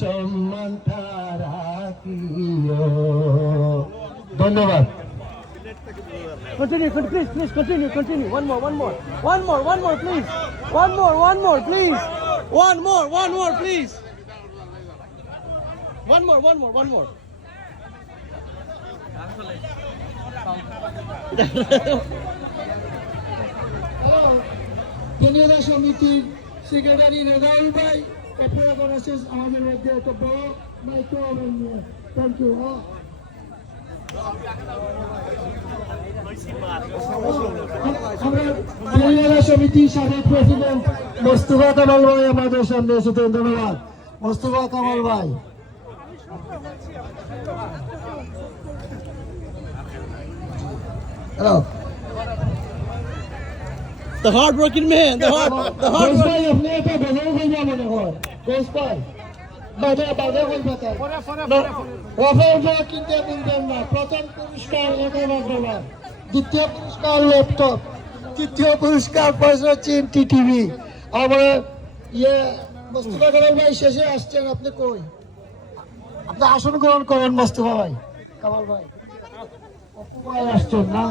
সম্মানটা রাখিও। ধন্যবাদ। Continue, please, continue. One more, please. One more, please. One more, please. One more. Kenya সমিতির secretary Rezaul ভাই আপনারা করেছেন আমাদের মধ্যে একটা বড় মাইক্রোওভেন নিয়ে। Thank you. কেনিয়া সমিতির সাবেক প্রেসিডেন্ট মোস্তফা কামাল ভাই আমাদের সামনে এসেছেন। ধন্যবাদ মোস্তফা কামাল ভাই। Hello The hardworking man. The hard. ভাই আপনি একটা বাজার কইবা মনে হয় দোস্ত ভাই বাজার কইবা তাই রাফেল কিনতে বলবেন না। প্রথম পুরস্কার $1000, দ্বিতীয় পুরস্কার ল্যাপটপ, তৃতীয় পুরস্কার $65 টিভি। আমার মোস্তফা কামাল ভাই শেষে আসছেন, আপনি কই? আপনি আসন গ্রহণ করেন মোস্তফা ভাই। কামাল ভাই অপু ভাই আসছেন না?